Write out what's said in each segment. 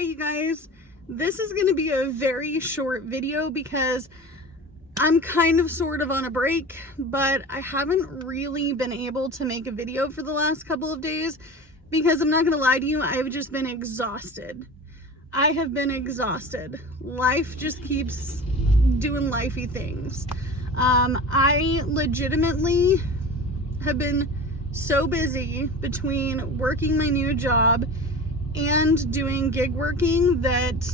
right, you guys, this is going to be a very short video because I'm kind of sort of on a break, but I haven't really been able to make a video for the last couple of days because I'm not going to lie to you, I've just been exhausted. I have been exhausted. Life just keeps doing lifey things. I legitimately have been so busy between working my new job and doing gig working that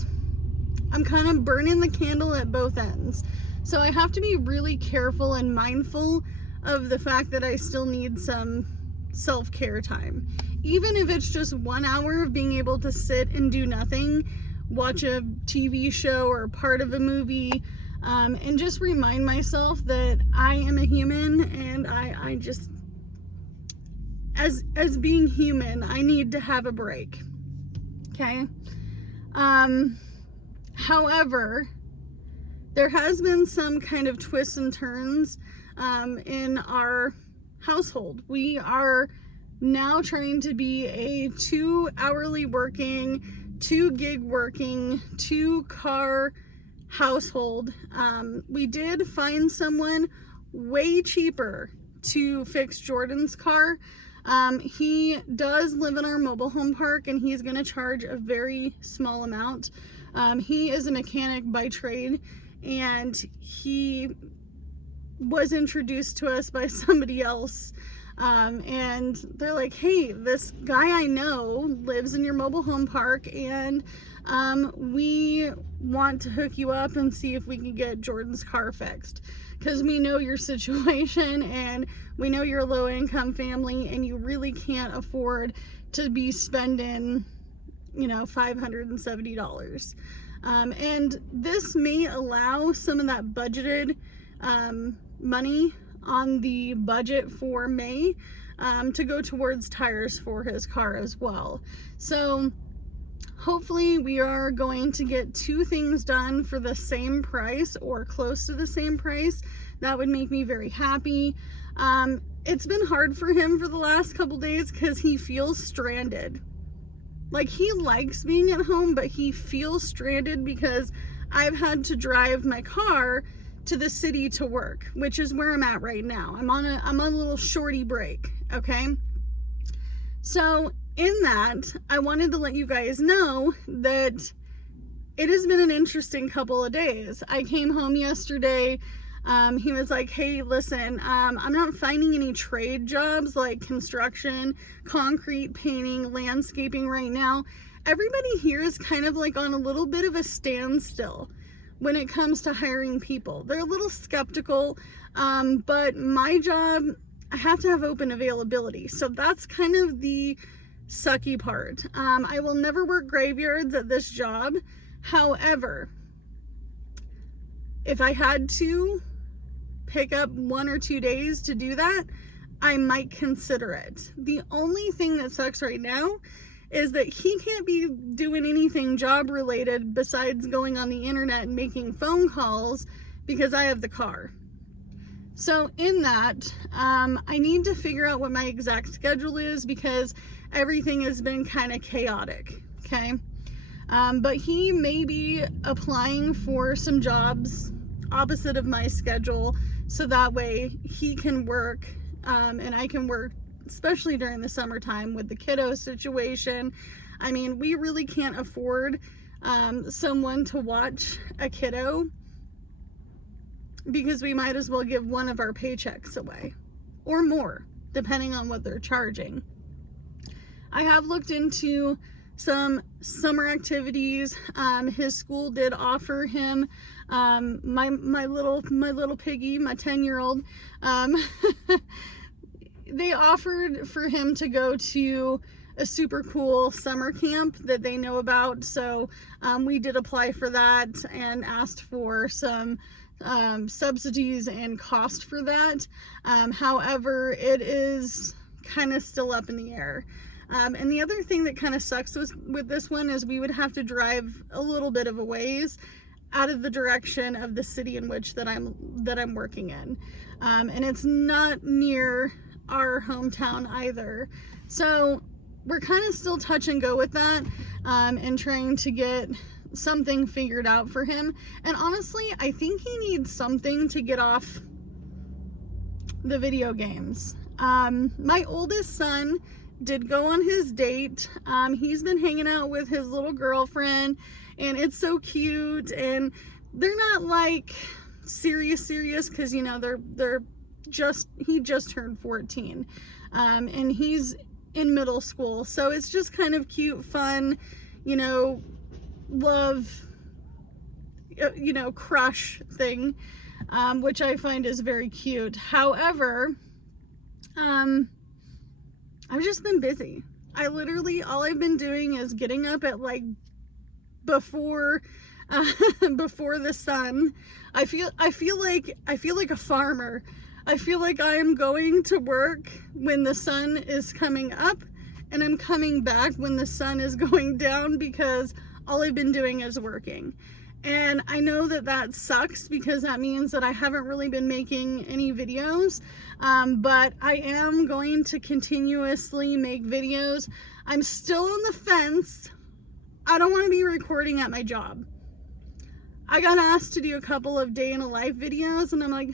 I'm kind of burning the candle at both ends. So I have to be really careful and mindful of the fact that I still need some self-care time. Even if it's just 1 hour of being able to sit and do nothing, watch a TV show or part of a movie, and just remind myself that I am a human and I just, as being human, I need to have a break. Okay? However, there has been some kind of twists and turns in our household. We are now trying to be a 2 hourly working, 2 gig working, 2 car household. We did find someone way cheaper to fix Jordan's car. He does live in our mobile home park and he's going to charge a very small amount. He is a mechanic by trade and he was introduced to us by somebody else. And they're like, hey, this guy I know lives in your mobile home park and we want to hook you up and see if we can get Jordan's car fixed. Because we know your situation and we know you're a low income family and you really can't afford to be spending, $570. And this may allow some of that budgeted money on the budget for May to go towards tires for his car as well. So hopefully we are going to get 2 things done for the same price or close to the same price. That would make me very happy. It's been hard for him for the last couple days because he feels stranded. Like, he likes being at home, but he feels stranded because I've had to drive my car to the city to work, which is where I'm at right now. I'm on a little shorty break, okay? So in that, I wanted to let you guys know that it has been an interesting couple of days. I came home yesterday. He was like, hey, listen, I'm not finding any trade jobs like construction, concrete, painting, landscaping right now. Everybody here is kind of like on a little bit of a standstill when it comes to hiring people. They're a little skeptical, but my job, I have to have open availability. So that's kind of the sucky part. I will never work graveyards at this job. However, if I had to pick up 1 or 2 days to do that, I might consider it. The only thing that sucks right now is that he can't be doing anything job related besides going on the internet and making phone calls because I have the car. So in that, I need to figure out what my exact schedule is because everything has been kind of chaotic, okay? But he may be applying for some jobs opposite of my schedule so that way he can work and I can work, especially during the summertime with the kiddo situation. I mean, we really can't afford someone to watch a kiddo because we might as well give one of our paychecks away or more, depending on what they're charging. I have looked into some summer activities. His school did offer him my little piggy, my 10-year-old. They offered for him to go to a super cool summer camp that they know about. So we did apply for that and asked for some subsidies and cost for that. However, it is kind of still up in the air. And the other thing that kind of sucks with this one is we would have to drive a little bit of a ways out of the direction of the city in which that I'm working in. And it's not near our hometown either. So we're kind of still touch and go with that, and trying to get something figured out for him. And honestly, I think he needs something to get off the video games. My oldest son did go on his date. He's been hanging out with his little girlfriend, and it's so cute, and they're not like serious because, you know, he just turned 14, and he's in middle school, so it's just kind of cute, fun, you know, love, you know, crush thing, which I find is very cute. However, I've just been busy. I literally, all I've been doing is getting up at like before the sun. I feel like a farmer. I feel like I am going to work when the sun is coming up, and I'm coming back when the sun is going down, because all I've been doing is working. And I know that sucks, because that means that I haven't really been making any videos, but I am going to continuously make videos. I'm still on the fence. I don't want to be recording at my job. I got asked to do a couple of day in a life videos, and I'm like,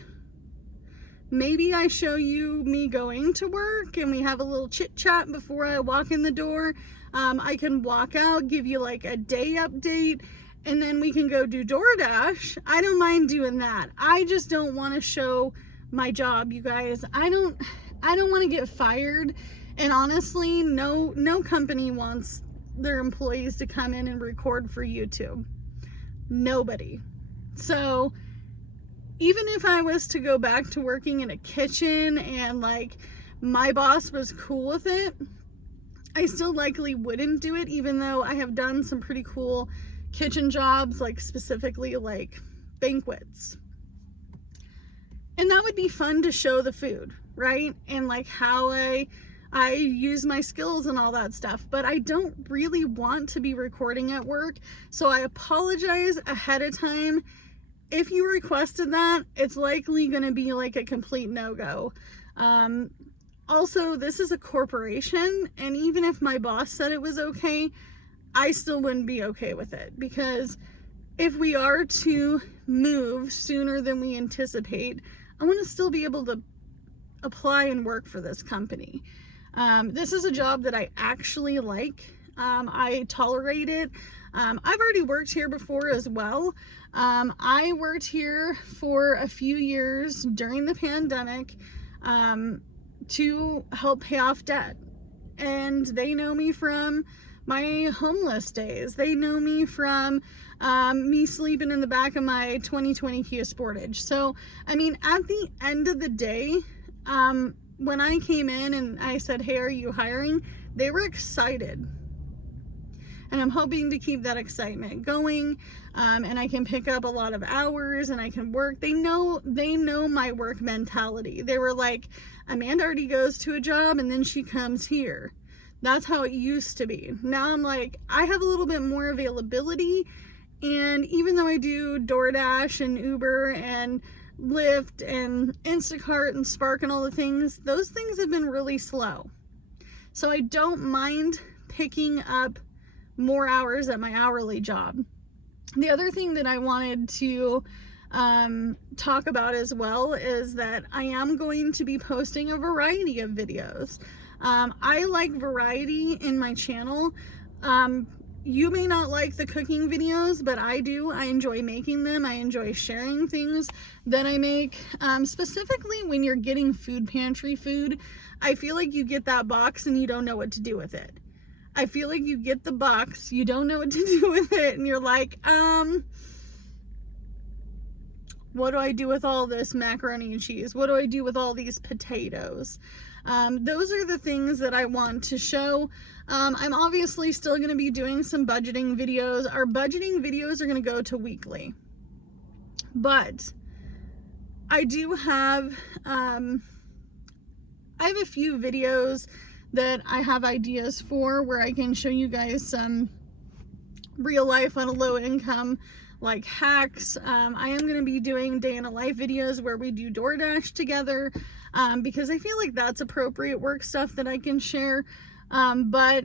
maybe I show you me going to work and we have a little chit chat before I walk in the door. I can walk out, give you like a day update, and then we can go do DoorDash. I don't mind doing that. I just don't want to show my job, you guys. I don't want to get fired. And honestly, no company wants their employees to come in and record for YouTube. Nobody. So even if I was to go back to working in a kitchen and like my boss was cool with it, I still likely wouldn't do it, even though I have done some pretty cool kitchen jobs, like specifically like banquets. And that would be fun to show the food, right? And like how I use my skills and all that stuff, but I don't really want to be recording at work. So I apologize ahead of time. If you requested that, it's likely going to be like a complete no-go. Also, this is a corporation, and even if my boss said it was okay, I still wouldn't be okay with it, because if we are to move sooner than we anticipate, I want to still be able to apply and work for this company. This is a job that I actually like. I tolerate it. I've already worked here before as well. I worked here for a few years during the pandemic to help pay off debt. And they know me from my homeless days. They know me from me sleeping in the back of my 2020 Kia Sportage. So, I mean, at the end of the day, when I came in and I said, hey, are you hiring? They were excited. And I'm hoping to keep that excitement going. And I can pick up a lot of hours and I can work. They know my work mentality. They were like, Amanda already goes to a job and then she comes here. That's how it used to be. Now I'm like, I have a little bit more availability. And even though I do DoorDash and Uber and Lyft and Instacart and Spark and all the things, those things have been really slow. So I don't mind picking up more hours at my hourly job. The other thing that I wanted to talk about as well is that I am going to be posting a variety of videos. I like variety in my channel. You may not like the cooking videos, but I do. I enjoy making them. I enjoy sharing things that I make. Specifically when you're getting food pantry food, I feel like you get that box and you don't know what to do with it. I feel like you get the box, you don't know what to do with it, and you're like, what do I do with all this macaroni and cheese? What do I do with all these potatoes? Those are the things that I want to show. I'm obviously still going to be doing some budgeting videos. Our budgeting videos are going to go to weekly. But I do have, I have a few videos that I have ideas for where I can show you guys some real life on a low income like hacks. I am going to be doing day in a life videos where we do DoorDash together, because I feel like that's appropriate work stuff that I can share. But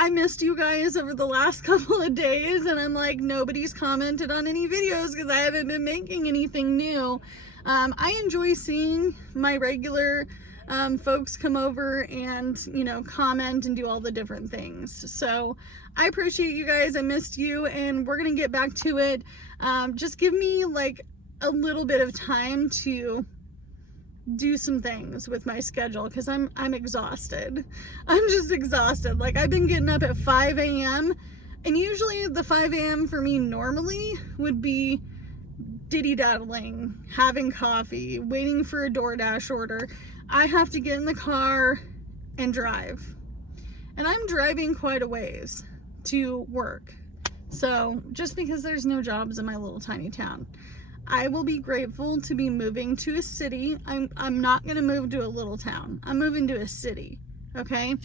I missed you guys over the last couple of days, and I'm like, nobody's commented on any videos because I haven't been making anything new. I enjoy seeing my regular folks come over and, you know, comment and do all the different things. So I appreciate you guys. I missed you, and we're gonna get back to it. Just give me like a little bit of time to do some things with my schedule because I'm exhausted. I'm just exhausted. Like, I've been getting up at 5 a.m. and usually the 5 a.m. for me normally would be diddy-daddling, having coffee, waiting for a DoorDash order. I have to get in the car and drive. And I'm driving quite a ways to work. So just because there's no jobs in my little tiny town, I will be grateful to be moving to a city. I'm not going to move to a little town. I'm moving to a city, okay?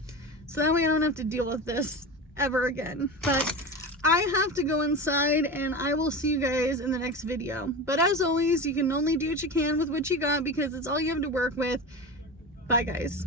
So that way I don't have to deal with this ever again. But I have to go inside, and I will see you guys in the next video. But as always, you can only do what you can with what you got because it's all you have to work with. Bye, guys.